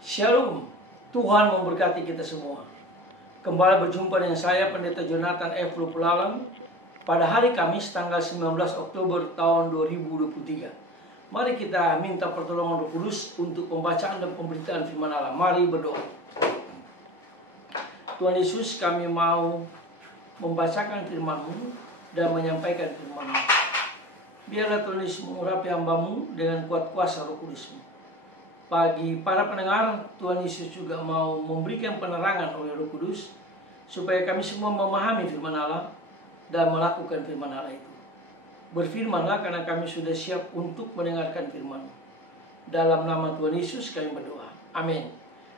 Shalom, Tuhan memberkati kita semua. Kembali berjumpa dengan saya, Pendeta Jonathan F. Lupulalang, pada hari Kamis tanggal 19 Oktober tahun 2023. Mari kita minta pertolongan Roh Kudus untuk pembacaan dan pemberitaan firman Allah. Mari berdoa. Tuhan Yesus, kami mau membacakan firman-Mu dan menyampaikan firman-Mu. Biarlah Tuhan Yesus mengurapi hamba-Mu dengan kuat kuasa Roh Kudus-Mu. Bagi para pendengar, Tuhan Yesus juga mau memberikan penerangan oleh Roh Kudus supaya kami semua memahami firman Allah dan melakukan firman Allah itu. Berfirmanlah karena kami sudah siap untuk mendengarkan firman. Dalam nama Tuhan Yesus kami berdoa. Amin.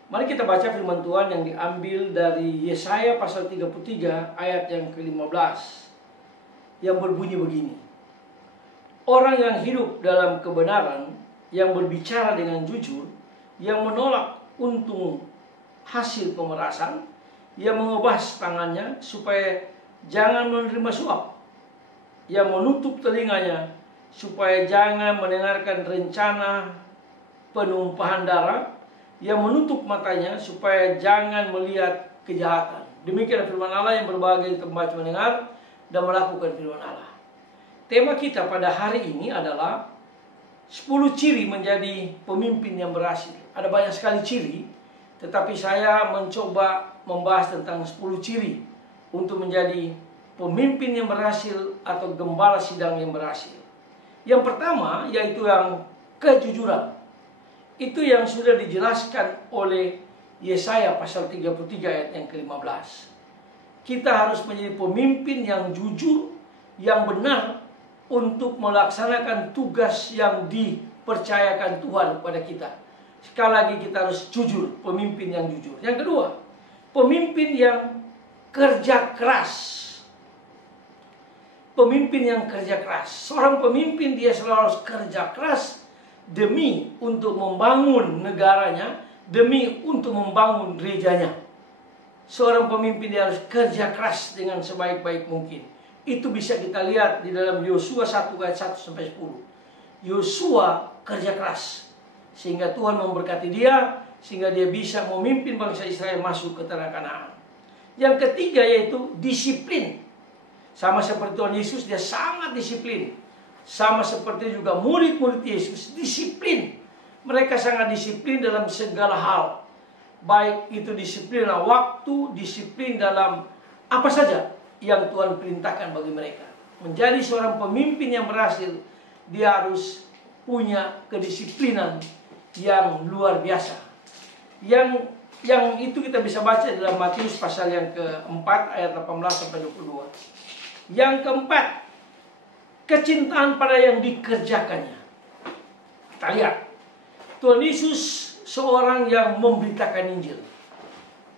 Mari kita baca firman Tuhan yang diambil dari Yesaya pasal 33 ayat yang ke-15 yang berbunyi begini. Orang yang hidup dalam kebenaran, yang berbicara dengan jujur, yang menolak untung hasil pemerasan, yang mengubah tangannya supaya jangan menerima suap, yang menutup telinganya supaya jangan mendengarkan rencana penumpahan darah, yang menutup matanya supaya jangan melihat kejahatan. Demikian firman Allah yang berbahagia tempat mendengar dan melakukan firman Allah. Tema kita pada hari ini adalah 10 ciri menjadi pemimpin yang berhasil. Ada banyak sekali ciri, tetapi saya mencoba membahas tentang 10 ciri untuk menjadi pemimpin yang berhasil atau gembala sidang yang berhasil. Yang pertama yaitu yang kejujuran. Itu yang sudah dijelaskan oleh Yesaya pasal 33 ayat yang ke-15. Kita harus menjadi pemimpin yang jujur, yang benar, untuk melaksanakan tugas yang dipercayakan Tuhan kepada kita. Sekali lagi kita harus jujur, pemimpin yang jujur. Yang kedua, pemimpin yang kerja keras. Pemimpin yang kerja keras. Seorang pemimpin dia selalu harus kerja keras demi untuk membangun negaranya, demi untuk membangun gerejanya. Seorang pemimpin dia harus kerja keras dengan sebaik-baik mungkin. Itu bisa kita lihat di dalam Yosua 1 ayat 1 sampai 10. Yosua kerja keras sehingga Tuhan memberkati dia, sehingga dia bisa memimpin bangsa Israel masuk ke tanah Kanaan. Yang ketiga yaitu disiplin. Sama seperti Tuhan Yesus, dia sangat disiplin. Sama seperti juga murid-murid Yesus, disiplin. Mereka sangat disiplin dalam segala hal. Baik itu disiplin dalam waktu, disiplin dalam apa saja yang Tuhan perintahkan bagi mereka. Menjadi seorang pemimpin yang berhasil, dia harus punya kedisiplinan yang luar biasa. Yang itu kita bisa baca dalam Matius pasal yang keempat ayat 18 sampai 22. Yang keempat, kecintaan pada yang dikerjakannya. Kita lihat, Tuhan Yesus seorang yang memberitakan Injil.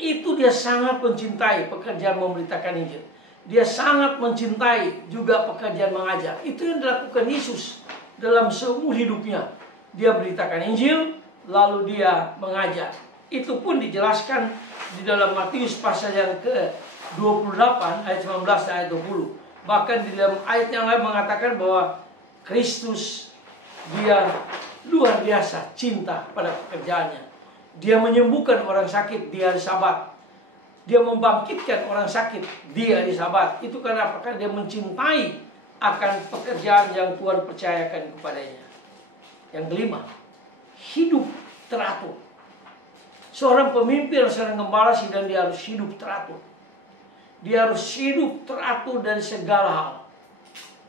Itu dia sangat mencintai pekerjaan memberitakan Injil. Dia sangat mencintai juga pekerjaan mengajar. Itu yang dilakukan Yesus dalam seumur hidupnya. Dia beritakan Injil, lalu dia mengajar. Itu pun dijelaskan di dalam Matius pasal yang ke-28 ayat 19 dan ayat 20. Bahkan di dalam ayat yang lain mengatakan bahwa Kristus dia luar biasa cinta pada pekerjaannya. Dia menyembuhkan orang sakit di hari Sabat. Dia membangkitkan orang sakit di hari Sabat. Itu karena apa? Karena dia mencintai akan pekerjaan yang Tuhan percayakan kepadanya. Yang kelima, hidup teratur. Seorang pemimpin, seorang gembala sidang, dia harus hidup teratur. Dia harus hidup teratur dari segala hal.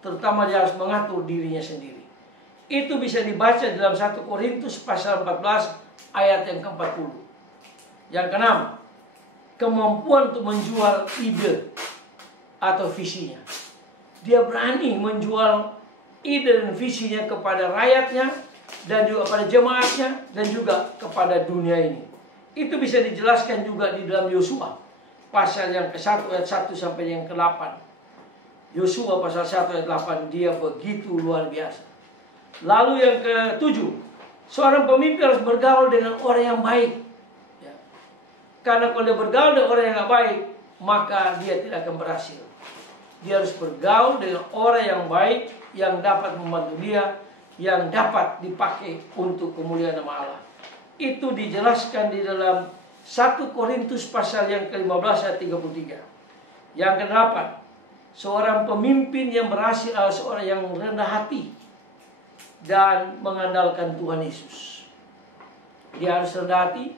Terutama dia harus mengatur dirinya sendiri. Itu bisa dibaca dalam 1 Korintus pasal 14 ayat yang ke-40. Yang keenam, kemampuan untuk menjual ide atau visinya. Dia berani menjual ide dan visinya kepada rakyatnya, dan juga pada jemaatnya, dan juga kepada dunia ini. Itu bisa dijelaskan juga di dalam Yosua pasal yang ke-1 ayat 1 sampai yang ke-8. Yosua pasal 1 ayat 8, dia begitu luar biasa. Lalu yang ke-7, seorang pemimpin harus bergaul dengan orang yang baik. Karena kalau dia bergaul dengan orang yang tidak baik, maka dia tidak akan berhasil. Dia harus bergaul dengan orang yang baik, yang dapat membantu dia, yang dapat dipakai untuk kemuliaan nama Allah. Itu dijelaskan di dalam 1 Korintus pasal yang ke-15 ayat 33. Yang ke-8, seorang pemimpin yang berhasil adalah seorang yang rendah hati dan mengandalkan Tuhan Yesus. Dia harus rendah hati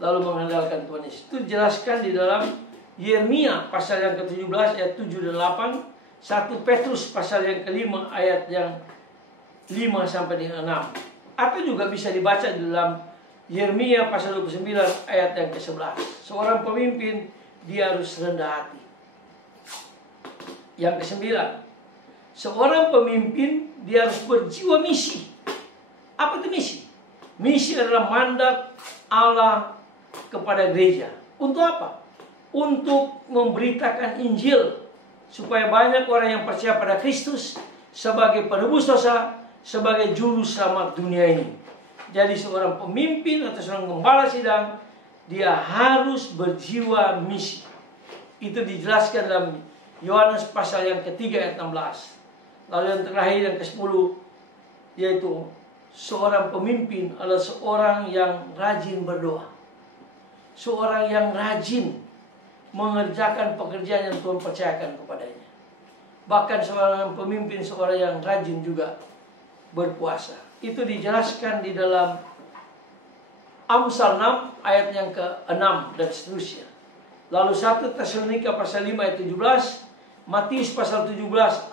lalu mengandalkan Tuhan Yesus. Itu dijelaskan di dalam Yeremia pasal yang ke-17 ayat 7 dan 8, 1 Petrus pasal yang ke-5 ayat yang 5 sampai dengan 6. Atau juga bisa dibaca di dalam Yeremia pasal 29 ayat yang ke-11. Seorang pemimpin dia harus rendah hati. Yang ke-9, seorang pemimpin dia harus berjiwa misi. Apa itu misi? Misi adalah mandat Allah kepada gereja. Untuk apa? Untuk memberitakan Injil supaya banyak orang yang percaya pada Kristus sebagai penebus dosa, sebagai juru selamat dunia ini. Jadi seorang pemimpin atau seorang gembala sidang, dia harus berjiwa misi. Itu dijelaskan dalam Yohanes pasal yang ketiga ayat 16. Lalu yang terakhir yang ke-10, yaitu seorang pemimpin adalah seorang yang rajin berdoa. Seorang yang rajin mengerjakan pekerjaan yang Tuhan percayakan kepadanya. Bahkan seorang pemimpin, seorang yang rajin juga berpuasa. Itu dijelaskan di dalam Amsal 6 ayat yang ke-6 dan seterusnya. Lalu 1 Tesalonika pasal 5 ayat 17, Matius pasal 17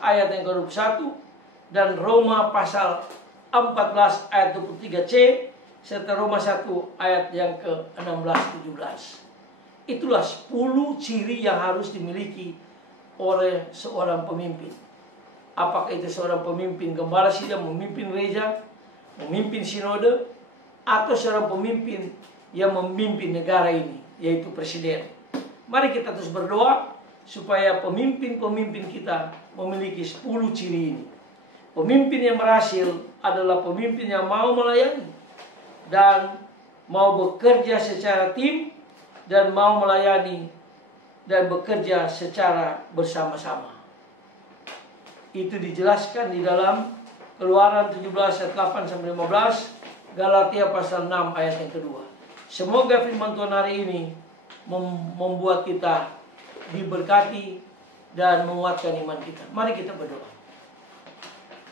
ayat yang ke-21, dan Roma pasal 14 ayat 23c, serta Roma 1 ayat yang ke-16-17. Itulah 10 ciri yang harus dimiliki oleh seorang pemimpin. Apakah itu seorang pemimpin gembala sidang, memimpin gereja, memimpin sinode, atau seorang pemimpin yang memimpin negara ini, yaitu presiden. Mari kita terus berdoa supaya pemimpin-pemimpin kita memiliki 10 ciri ini. Pemimpin yang berhasil adalah pemimpin yang mau melayani dan mau bekerja secara tim dan mau melayani dan bekerja secara bersama-sama. Itu dijelaskan di dalam Keluaran 17 ayat 8 sampai 15, Galatia pasal 6 ayat yang kedua. Semoga firman Tuhan hari ini membuat kita diberkati dan menguatkan iman kita. Mari kita berdoa.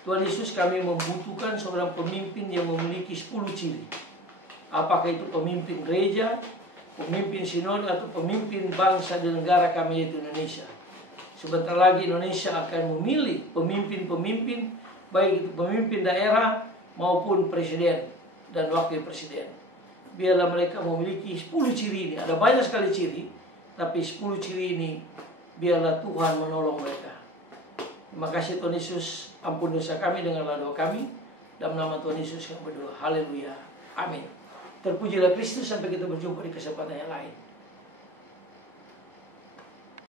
Tuhan Yesus, kami membutuhkan seorang pemimpin yang memiliki 10 ciri. Apakah itu pemimpin gereja, pemimpin sinode, atau pemimpin bangsa dan negara kami yaitu Indonesia. Sebentar lagi Indonesia akan memilih pemimpin-pemimpin, baik itu pemimpin daerah maupun presiden dan wakil presiden. Biarlah mereka memiliki 10 ciri ini. Ada banyak sekali ciri, tapi 10 ciri ini biarlah Tuhan menolong mereka. Terima kasih Tuhan Yesus, ampun dosa kami, dengarlah doa kami. Dalam nama Tuhan Yesus kami berdoa. Haleluya. Amin. Terpujilah Kristus, sampai kita berjumpa di kesempatan yang lain.